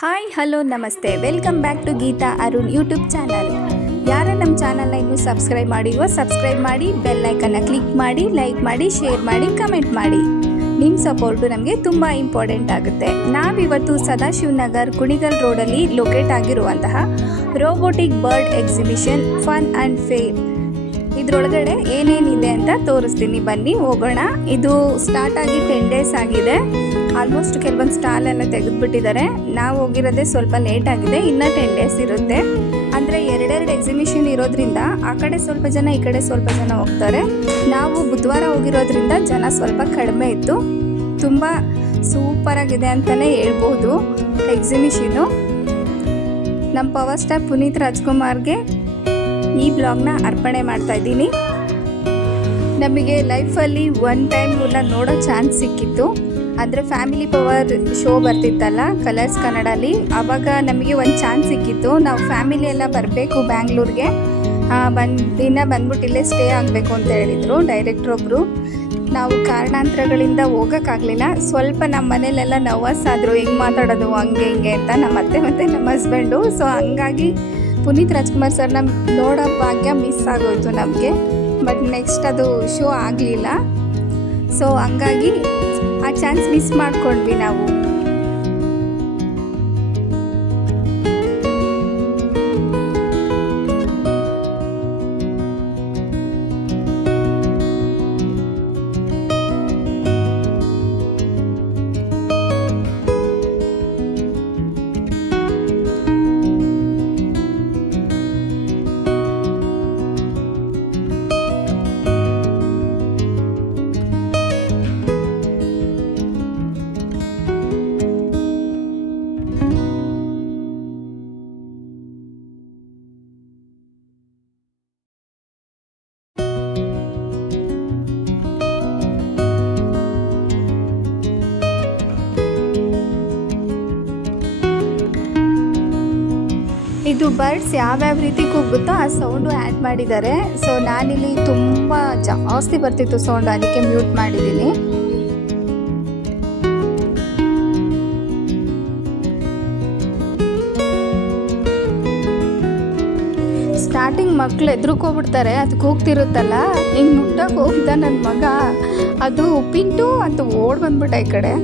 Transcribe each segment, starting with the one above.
Hi hello ನಮಸ್ತೆ, welcome back to Geetha Arun YouTube channel. ಯಾರು ನಮ್ಮ ಚಾನಲ್ನ ಇನ್ನೂ ಸಬ್ಸ್ಕ್ರೈಬ್ ಮಾಡಿಲ್ವೋ ಸಬ್ಸ್ಕ್ರೈಬ್ ಮಾಡಿ, ಬೆಲ್ ಐಕನ್ನ ಕ್ಲಿಕ್ ಮಾಡಿ, ಲೈಕ್ ಮಾಡಿ, ಶೇರ್ ಮಾಡಿ, ಕಮೆಂಟ್ ಮಾಡಿ. ನಿಮ್ಮ ಸಪೋರ್ಟು ನಮಗೆ ತುಂಬ ಇಂಪಾರ್ಟೆಂಟ್ ಆಗುತ್ತೆ. ನಾವಿವತ್ತು ಸದಾಶಿವನಗರ್ ಕುಣಿಗಲ್ ರೋಡಲ್ಲಿ ಲೊಕೇಟ್ ಆಗಿರುವಂತಹ robotic bird exhibition fun and fair ಇದರೊಳಗಡೆ ಏನೇನಿದೆ ಅಂತ ತೋರಿಸ್ತೀನಿ, ಬನ್ನಿ ಹೋಗೋಣ. ಇದು ಸ್ಟಾರ್ಟ್ ಆಗಿ 10 days ಆಗಿದೆ. ಆಲ್ಮೋಸ್ಟ್ ಕೆಲವೊಂದು ಸ್ಟಾಲ್ ಎಲ್ಲ ತೆಗೆದುಬಿಟ್ಟಿದ್ದಾರೆ. ನಾವು ಹೋಗಿರೋದೇ ಸ್ವಲ್ಪ ಲೇಟ್ ಆಗಿದೆ, ಇನ್ನೂ 10 days ಇರುತ್ತೆ. ಅಂದರೆ ಎರಡೆರಡು ಎಕ್ಸಿಬಿಷನ್ ಇರೋದ್ರಿಂದ ಆ ಕಡೆ ಸ್ವಲ್ಪ ಜನ, ಈ ಕಡೆ ಸ್ವಲ್ಪ ಜನ ಹೋಗ್ತಾರೆ. ನಾವು ಬುಧವಾರ ಹೋಗಿರೋದ್ರಿಂದ ಜನ ಸ್ವಲ್ಪ ಕಡಿಮೆ ಇತ್ತು. ತುಂಬ ಸೂಪರಾಗಿದೆ ಅಂತಲೇ ಹೇಳ್ಬೋದು ಎಕ್ಸಿಬಿಷನು. ನಮ್ಮ ಪವರ್ ಸ್ಟಾರ್ ಪುನೀತ್ ರಾಜ್ಕುಮಾರ್ಗೆ ಈ ಬ್ಲಾಗ್ನ ಅರ್ಪಣೆ ಮಾಡ್ತಾ ಇದ್ದೀನಿ. ನಮಗೆ ಲೈಫಲ್ಲಿ ಒನ್ ಟೈಮ್ ಕೂಡ ನೋಡೋ ಚಾನ್ಸ್ ಸಿಕ್ಕಿತ್ತು. ಅಂದರೆ ಫ್ಯಾಮಿಲಿ ಪವರ್ ಶೋ ಬರ್ತಿತ್ತಲ್ಲ ಕಲರ್ಸ್ ಕನ್ನಡಲ್ಲಿ, ಆವಾಗ ನಮಗೆ ಒಂದು ಚಾನ್ಸ್ ಸಿಕ್ಕಿತ್ತು. ನಾವು ಫ್ಯಾಮಿಲಿ ಎಲ್ಲ ಬರಬೇಕು ಬ್ಯಾಂಗ್ಳೂರಿಗೆ, ಬಂದ್ಬಿಟ್ಟು ಇಲ್ಲೇ ಸ್ಟೇ ಆಗಬೇಕು ಅಂತ ಹೇಳಿದರು ಡೈರೆಕ್ಟ್ರ್ ಒಬ್ಬರು. ನಾವು ಕಾರಣಾಂತರಗಳಿಂದ ಹೋಗೋಕ್ಕಾಗಲಿಲ್ಲ. ಸ್ವಲ್ಪ ನಮ್ಮ ಮನೇಲೆಲ್ಲ ನರ್ವಸ್ ಆದರು, ಹೆಂಗೆ ಮಾತಾಡೋದು ಹಂಗೆ ಹಿಂಗೆ ಅಂತ ನಮ್ಮ ಅತ್ತೆ ಮತ್ತು ನಮ್ಮ ಹಸ್ಬೆಂಡು. ಸೊ ಹಂಗಾಗಿ ಪುನೀತ್ ರಾಜ್ಕುಮಾರ್ ಸರ್ನ ನೋಡೋ ಭಾಗ್ಯ ಮಿಸ್ ಆಗೋಯ್ತು ನಮಗೆ. ಬಟ್ ನೆಕ್ಸ್ಟ್ ಅದು ಶೋ ಆಗಲಿಲ್ಲ. ಸೊ ಹಂಗಾಗಿ ಆ ಚಾನ್ಸ್ ಮಿಸ್ ಮಾಡ್ಕೊಂಡ್ವಿ ನಾವು. ಇದು ಬರ್ಡ್ಸ್ ಯಾವ್ಯಾವ ರೀತಿ ಕೂಗುತ್ತೋ ಆ ಸೌಂಡು ಆ್ಯಡ್ ಮಾಡಿದ್ದಾರೆ. ಸೊ ನಾನಿಲ್ಲಿ ತುಂಬ ಜಾಸ್ತಿ ಬರ್ತಿತ್ತು ಸೌಂಡ್, ಅದಕ್ಕೆ ಮ್ಯೂಟ್ ಮಾಡಿದ್ದೀನಿ. ಸ್ಟಾರ್ಟಿಂಗ್ ಮಕ್ಕಳು ಎದುರುಕೋಗ್ಬಿಡ್ತಾರೆ, ಅದು ಕೂಗ್ತಿರುತ್ತಲ್ಲ, ಹಿಂಗೆ ಮುಟ್ಟಕ್ಕೆ ಹೋಗಿದ್ದ ನನ್ನ ಮಗ, ಅದು ಪಿಂಟು ಅಂತ ಓಡ್ ಬಂದ್ಬಿಟ್ಟ ಈ ಕಡೆ.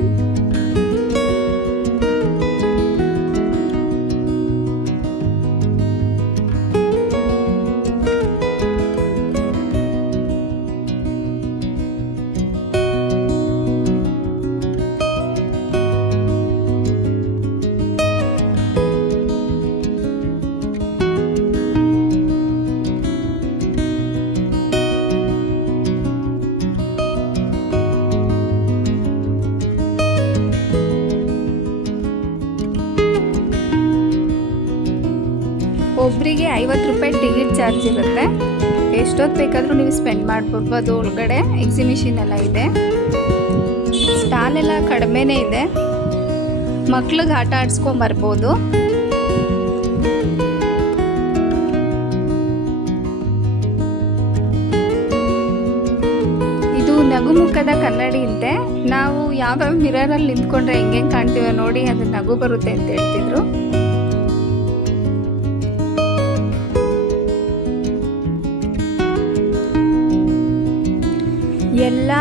ಒಬ್ಬರಿಗೆ 50 ರೂಪಾಯಿ ಟಿಕೆಟ್ ಚಾರ್ಜ್ ಇರುತ್ತೆ. ಎಷ್ಟೊತ್ತು ಬೇಕಾದರೂ ನೀವು ಸ್ಪೆಂಡ್ ಮಾಡ್ಬೋದು. ಒಳಗಡೆ ಎಕ್ಸಿಬಿಷನ್ ಎಲ್ಲ ಇದೆ, ಸ್ಟಾಲ್ ಎಲ್ಲ ಕಡಿಮೆನೇ ಇದೆ, ಮಕ್ಳಿಗೆ ಆಟ ಆಡಿಸ್ಕೊಂಬರ್ಬೋದು. ಇದು ನಗುಮುಖದ ಕನ್ನಡಿ ಅಂತೆ. ನಾವು ಯಾವ್ಯಾವ ಮಿರರಲ್ಲಿ ನಿಂತ್ಕೊಂಡ್ರೆ ಹೆಂಗೆ ಕಾಣ್ತೀವೋ ನೋಡಿ, ಅದು ನಗು ಬರುತ್ತೆ ಅಂತ ಹೇಳ್ತಿದ್ರು. ಎಲ್ಲ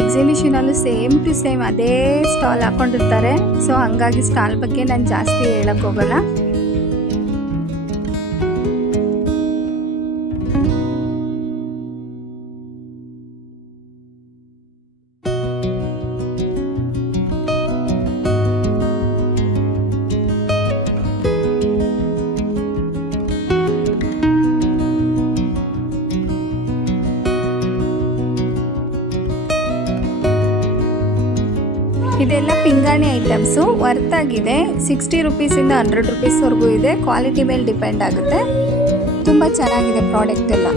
ಎಕ್ಸಿಬಿಷನಲ್ಲೂ ಸೇಮ್ ಟು ಸೇಮ್ ಅದೇ ಸ್ಟಾಲ್ ಹಾಕ್ಕೊಂಡಿರ್ತಾರೆ. ಸೊ ಹಂಗಾಗಿ ಸ್ಟಾಲ್ ಬಗ್ಗೆ ನಾನು ಜಾಸ್ತಿ ಹೇಳಕ್ಕೆ ಹೋಗಲ್ಲ. ಇದೆಲ್ಲ ಪಿಂಗಾಣಿ ಐಟಮ್ಸು, ವರ್ತಾಗಿದೆ. 60 ರೂಪೀಸಿಂದ 100 ರೂಪೀಸ್ವರೆಗೂ ಇದೆ. ಕ್ವಾಲಿಟಿ ಮೇಲೆ ಡಿಪೆಂಡ್ ಆಗುತ್ತೆ. ತುಂಬ ಚೆನ್ನಾಗಿದೆ ಪ್ರಾಡಕ್ಟ್ ಎಲ್ಲ.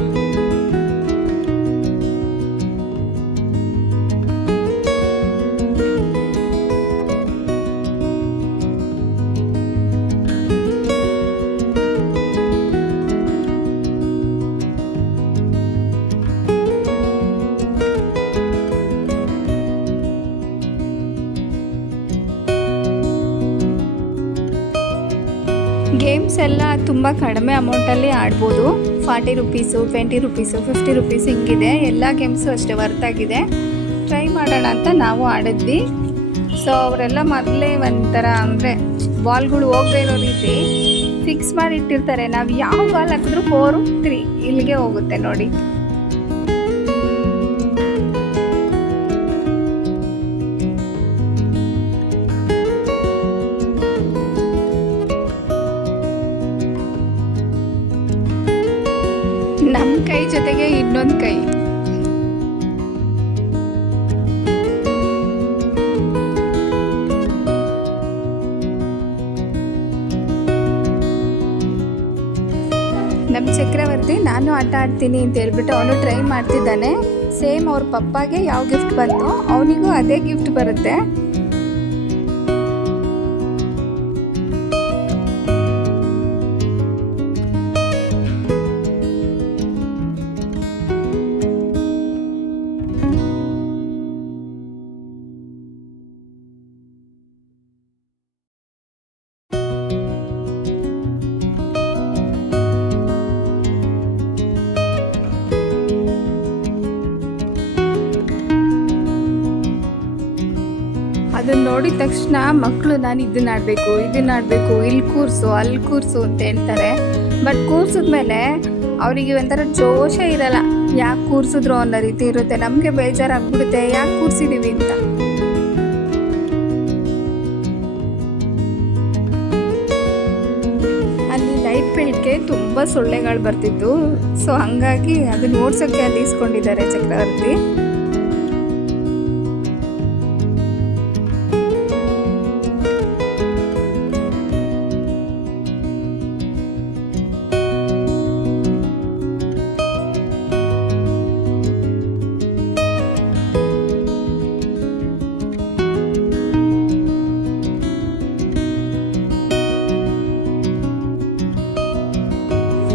ಗೇಮ್ಸ್ ಎಲ್ಲ ತುಂಬ ಕಡಿಮೆ ಅಮೌಂಟಲ್ಲಿ ಆಡ್ಬೋದು. 40 ರುಪೀಸು, 20 ರುಪೀಸು, 50 ರುಪೀಸ್ ಹಿಂಗಿದೆ. ಎಲ್ಲ ಗೇಮ್ಸು ಅಷ್ಟೇ ವರ್ತಾಗಿದೆ. ಟ್ರೈ ಮಾಡೋಣ ಅಂತ ನಾವು ಆಡಿದ್ವಿ. ಸೊ ಅವರೆಲ್ಲ ಮೊದಲೇ ಒಂಥರ ಅಂದರೆ ಬಾಲ್ಗಳು ಹೋಗದೇ ಇರೋ ರೀತಿ ಫಿಕ್ಸ್ ಮಾಡಿ ಇಟ್ಟಿರ್ತಾರೆ. ನಾವು ಯಾವ ಬಾಲ್ ಹಾಕಿದ್ರು 4, 3 ಇಲ್ಲಿಗೆ ಹೋಗುತ್ತೆ ನೋಡಿ. ನಮ್ಮ ಕೈ ಜೊತೆಗೆ ಇನ್ನೊಂದು ಕೈ. ನಮ್ಮ ಚಕ್ರವರ್ತಿ ನಾನು ಆಟ ಆಡ್ತೀನಿ ಅಂತ ಹೇಳ್ಬಿಟ್ಟು ಅವನು ಟ್ರೈ ಮಾಡ್ತಿದ್ದಾನೆ. ಸೇಮ್ ಅವ್ರ ಪಪ್ಪಾಗೆ ಯಾವ ಗಿಫ್ಟ್ ಬಂತು ಅವನಿಗೂ ಅದೇ ಗಿಫ್ಟ್ ಬರುತ್ತೆ. ಅದನ್ನ ನೋಡಿದ ತಕ್ಷಣ ಮಕ್ಕಳು ನಾನು ಇದನ್ನ ಆಡಬೇಕು, ಇಲ್ಲಿ ಕೂರಿಸು, ಅಲ್ಲಿ ಕೂರಿಸು ಅಂತ ಹೇಳ್ತಾರೆ. ಬಟ್ ಕೂರಿಸಿದ್ಮೇಲೆ ಅವರಿಗೆ ಒಂಥರ ಜೋಶ ಇರಲ್ಲ. ಯಾಕೆ ಕೂರಿಸಿದ್ರು ಅನ್ನೋ ರೀತಿ ಇರುತ್ತೆ. ನಮಗೆ ಬೇಜಾರಾಗ್ಬಿಡುತ್ತೆ ಯಾಕೆ ಕೂರಿಸಿದೀವಿ ಅಂತ. ಅಲ್ಲಿ ಲೈಟ್ ಬೆಳಗ್ಗೆ ತುಂಬ ಸೊಳ್ಳೆಗಳು ಬರ್ತಿತ್ತು. ಸೊ ಹಂಗಾಗಿ ಅದನ್ನ ಓಡ್ಸೋಕ್ಕೆ ಅಲ್ಲಿ ಇಸ್ಕೊಂಡಿದ್ದಾರೆ ಚಕ್ರವರ್ತಿ.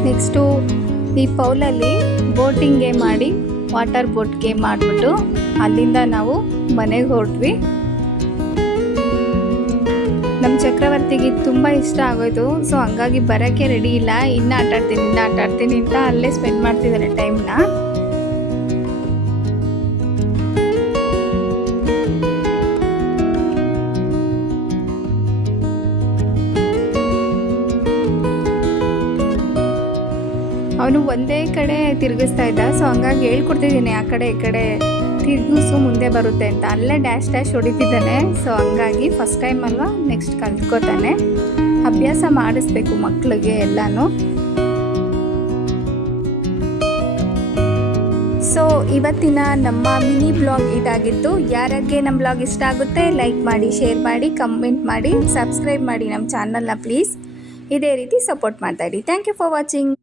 ನೆಕ್ಸ್ಟು ಈ ಪೌಲಲ್ಲಿ ಬೋಟಿಂಗ್ ಗೇಮ್ ಮಾಡಿ, ವಾಟರ್ ಬೋಟ್ ಗೇಮ್ ಮಾಡಿಬಿಟ್ಟು ಅಲ್ಲಿಂದ ನಾವು ಮನೆಗೆ ಹೊರಟ್ವಿ. ನಮ್ಮ ಚಕ್ರವರ್ತಿಗೆ ತುಂಬ ಇಷ್ಟ ಆಗೋಯ್ತು. ಸೊ ಹಂಗಾಗಿ ಬರೋಕ್ಕೆ ರೆಡಿ ಇಲ್ಲ. ಇನ್ನು ಆಟ ಆಡ್ತೀನಿ ಅಂತ ಅಲ್ಲೇ ಸ್ಪೆಂಡ್ ಮಾಡ್ತಿದ್ದಾನೆ ಟೈಮ್ನ. ಅವನು ಒಂದೇ ಕಡೆ ತಿರುಗಿಸ್ತಾ ಇದ್ದ. ಸೊ ಹಂಗಾಗಿ ಹೇಳ್ಕೊಡ್ತಿದ್ದೀನಿ ಆ ಕಡೆ ಈ ಕಡೆ ತಿರುಗಿಸು ಮುಂದೆ ಬರುತ್ತೆ ಅಂತ. ಅಲ್ಲೇ ಡ್ಯಾಶ್ ಹೊಡಿತಿದ್ದಾನೆ. ಸೊ ಹಂಗಾಗಿ ಫಸ್ಟ್ ಟೈಮ್ ಅಲ್ವಾ, ನೆಕ್ಸ್ಟ್ ಕಲ್ತ್ಕೋತಾನೆ. ಅಭ್ಯಾಸ ಮಾಡಿಸ್ಬೇಕು ಮಕ್ಕಳಿಗೆ ಎಲ್ಲನೂ. ಸೊ ಇವತ್ತಿನ ನಮ್ಮ ಮಿನಿ ಬ್ಲಾಗ್ ಇದಾಗಿತ್ತು. ಯಾರಿಗೆ ನಮ್ಮ ಬ್ಲಾಗ್ ಇಷ್ಟ ಆಗುತ್ತೆ ಲೈಕ್ ಮಾಡಿ, ಶೇರ್ ಮಾಡಿ, ಕಮೆಂಟ್ ಮಾಡಿ, ಸಬ್ಸ್ಕ್ರೈಬ್ ಮಾಡಿ ನಮ್ಮ ಚಾನಲ್ನ ಪ್ಲೀಸ್. ಇದೇ ರೀತಿ ಸಪೋರ್ಟ್ ಮಾಡ್ತಾಯಿರಿ. Thank you for watching.